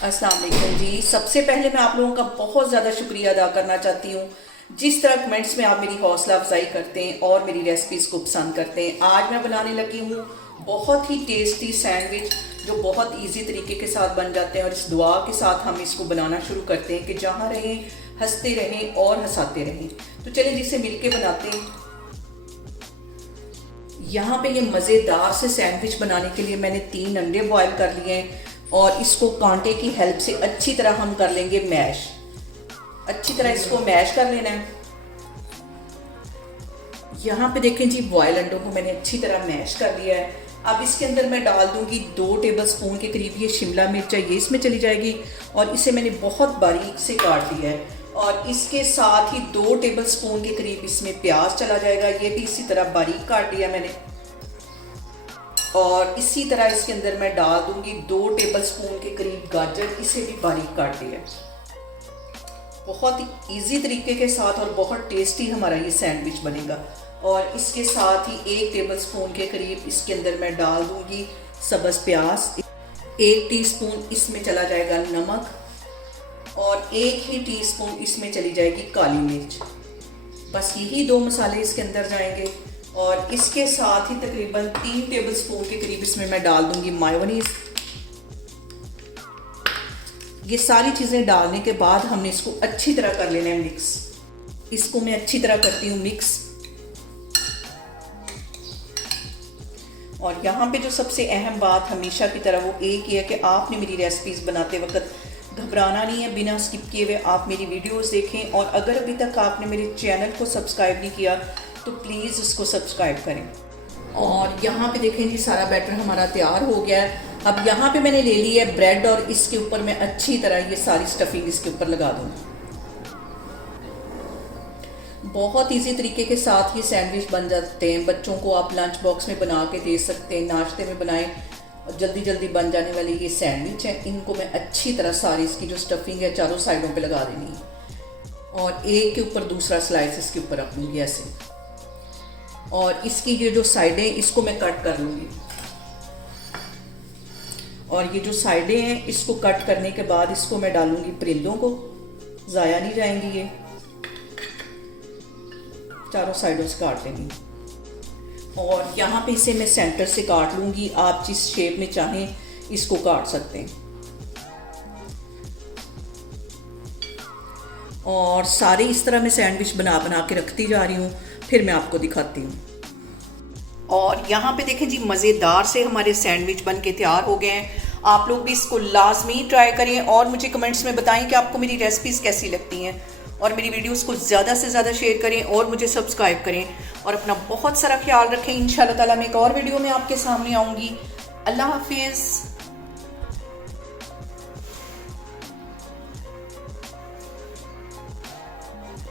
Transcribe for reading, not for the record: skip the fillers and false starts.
अस्सलाम वालेकुम जी। सबसे पहले मैं आप लोगों का बहुत ज़्यादा शुक्रिया अदा करना चाहती हूँ। जिस तरह कमेंट्स में आप मेरी हौसला अफजाई करते हैं और मेरी रेसिपीज़ को पसंद करते हैं। आज मैं बनाने लगी हूँ बहुत ही टेस्टी सैंडविच जो बहुत इजी तरीके के साथ बन जाते हैं, और इस दुआ के साथ हम इसको बनाना शुरू करते हैं कि जहाँ रहें हंसते रहें और हंसाते रहें। तो चलिए जिसे मिलके बनाते हैं। यहाँ पे ये मज़ेदार से सैंडविच बनाने के लिए मैंने 3 अंडे बॉयल कर लिए हैं, और इसको कांटे की हेल्प से अच्छी तरह हम कर लेंगे मैश। अच्छी तरह इसको मैश कर लेना है। यहाँ पे देखें जी, बॉयल अंडों को मैंने अच्छी तरह मैश कर लिया है। अब इसके अंदर मैं डाल दूंगी 2 टेबलस्पून के करीब ये शिमला मिर्च है, ये इसमें चली जाएगी, और इसे मैंने बहुत बारीक से काट लिया है। और इसके साथ ही 2 टेबलस्पून के करीब इसमें प्याज चला जाएगा, ये भी इसी तरह बारीक काट लिया मैंने। और इसी तरह इसके अंदर मैं डाल दूंगी 2 टेबलस्पून के करीब गाजर, इसे भी बारीक काट लिया। बहुत ही इजी तरीके के साथ और बहुत टेस्टी हमारा ये सैंडविच बनेगा। और इसके साथ ही 1 टेबलस्पून के करीब इसके अंदर मैं डाल दूंगी सब्ज़ प्याज, 1 टीस्पून इसमें चला जाएगा नमक, और 1 ही टीस्पून इसमें चली जाएगी काली मिर्च। बस यही 2 मसाले इसके अंदर जाएंगे। और इसके साथ ही तकरीबन 3 टेबलस्पून के करीब इसमें मैं डाल दूंगी मायोनीज। ये सारी चीज़ें डालने के बाद हमने इसको अच्छी तरह कर लेना है मिक्स। इसको मैं अच्छी तरह करती हूँ मिक्स। और यहाँ पे जो सबसे अहम बात हमेशा की तरह वो एक ही है कि आपने मेरी रेसिपीज़ बनाते वक्त घबराना नहीं है। बिना स्किप किए हुए आप मेरी वीडियोस देखें, और अगर अभी तक आपने मेरे चैनल को सब्सक्राइब नहीं किया तो प्लीज़ उसको सब्सक्राइब करें। और यहाँ पे देखें जी, सारा बैटर हमारा तैयार हो गया है। अब यहाँ पे मैंने ले ली है ब्रेड, और इसके ऊपर मैं अच्छी तरह ये सारी स्टफिंग इसके ऊपर लगा दूँगी। बहुत इजी तरीके के साथ ये सैंडविच बन जाते हैं। बच्चों को आप लंच बॉक्स में बना के दे सकते हैं, नाश्ते में बनाएं। जल्दी जल्दी बन जाने वाली ये सैंडविच है। इनको मैं अच्छी तरह सारी इसकी जो स्टफिंग है चारों साइडों पे लगा देनी है, और एक के ऊपर दूसरा स्लाइस इसके ऊपर रख लूँगी ऐसे। और इसकी ये जो साइडें इसको मैं कट कर लूँगी, और ये जो साइडें हैं इसको कट करने के बाद इसको मैं डालूँगी परिंदों को, ज़ाया नहीं जाएंगी ये। चारों साइडों से काट लेंगी, और यहाँ पे इसे मैं सेंटर से काट लूँगी। आप जिस शेप में चाहें इसको काट सकते हैं। और सारे इस तरह मैं सैंडविच बना बना के रखती जा रही हूँ, फिर मैं आपको दिखाती हूँ। और यहाँ पे देखें जी, मज़ेदार से हमारे सैंडविच बन के तैयार हो गए हैं। आप लोग भी इसको लाजमी ट्राई करें, और मुझे कमेंट्स में बताएं कि आपको मेरी रेसिपीज़ कैसी लगती हैं। और मेरी वीडियोस को ज़्यादा से ज़्यादा शेयर करें और मुझे सब्सक्राइब करें, और अपना बहुत सारा ख्याल रखें। इंशाल्लाह ताला मैं एक और वीडियो में आपके सामने आऊँगी। अल्लाह हाफिज़।